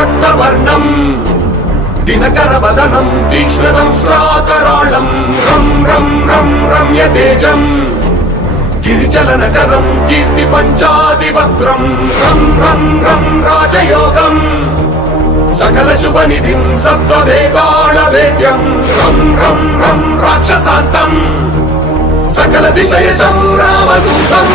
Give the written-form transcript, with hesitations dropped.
రక్తవర్ణం దినకరవదనం తీక్ష్ణదంష్ట్రాకరాళం రం రం రం రమ్య తేజం గిరిచలనకరం కీర్తి పంచాదివక్త్రం రం రం రం రాజయోగం సకల శుభనిధిం సర్వవేదాళ వేద్యం రం రం రాక్షసాంతం సకల దిశయ సంరామదూతం